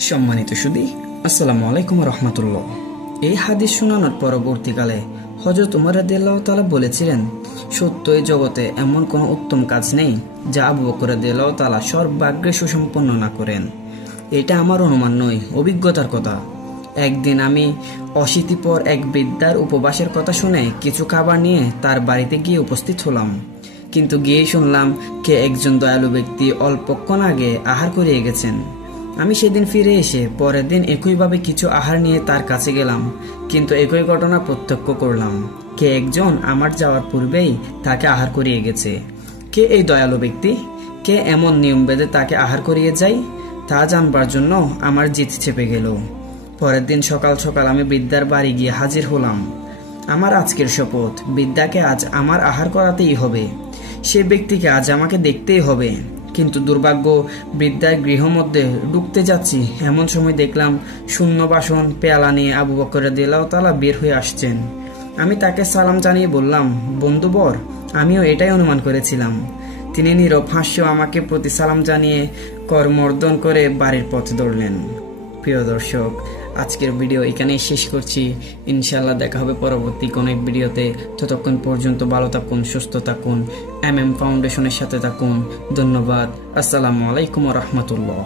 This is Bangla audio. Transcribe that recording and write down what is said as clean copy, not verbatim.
সম্মানিত সুধী, আসসালামু আলাইকুম রহমতুল্লাহ। এই হাদিস শোনানোর পরবর্তীকালে হযরত উমর রাদিয়াল্লাহু তাআলা বলেছিলেন, সত্যই জগতে এমন কোনো উত্তম কাজ নেই যা আবু বকর রাদিয়াল্লাহু তাআলা সর্বাগ্রে সুসম্পন্ন না করেন। এটা আমার অনুমান নয়, অভিজ্ঞতার কথা। একদিন আমি অশীতিপর এক বৃদ্ধার উপবাসের কথা শুনে কিছু খাবার নিয়ে তার বাড়িতে গিয়ে উপস্থিত হলাম। কিন্তু গিয়ে শুনলাম কে একজন দয়ালু ব্যক্তি অল্পক্ষণ আগে আহার করিয়ে গেছেন। আমি সেদিন ফিরে এসে পরের দিন একইভাবে কিছু আহার নিয়ে তার কাছে গেলাম, কিন্তু একই ঘটনা প্রত্যক্ষ করলাম। কে একজন আমার যাওয়ার পূর্বেই তাকে আহার করিয়ে গেছে। কে এই দয়ালু ব্যক্তি? কে এমন নিয়ম বেঁধে তাকে আহার করিয়ে যায়? তা জানবার জন্য আমার জিদ চেপে গেল। পরের দিন সকাল সকাল আমি বৃদ্ধার বাড়ি গিয়ে হাজির হলাম। আমার আজকের শপথ, বৃদ্ধাকে আজ আমার আহার করাতেই হবে। সে ব্যক্তিকে আজ আমাকে দেখতেই হবে। কিন্তু দুর্ভাগ্য, বৃদ্ধার গৃহ মধ্যে ঢুকতে যাচ্ছি, এমন সময় দেখলাম শূন্য বাসন পেয়ালা নিয়ে আবু বকর রাদিয়াল্লাহু তাআলা বের হয়ে আসছেন। আমি তাকে সালাম জানিয়ে বললাম, বন্ধুবর, আমিও এটাই অনুমান করেছিলাম। তিনি নীরব হাস্য আমাকে প্রতি সালাম জানিয়ে করমর্দন করে বাড়ির পথে দৌড়লেন। প্রিয় দর্শক, আজকের ভিডিও এখানেই শেষ করছি। ইনশাআল্লাহ দেখা হবে পরবর্তী কোনো এক ভিডিওতে। ততক্ষণ পর্যন্ত ভালো থাকুন, সুস্থ থাকুন, MM ফাউন্ডেশনের সাথে থাকুন। ধন্যবাদ। আসসালামু আলাইকুম ওয়া রাহমাতুল্লাহ।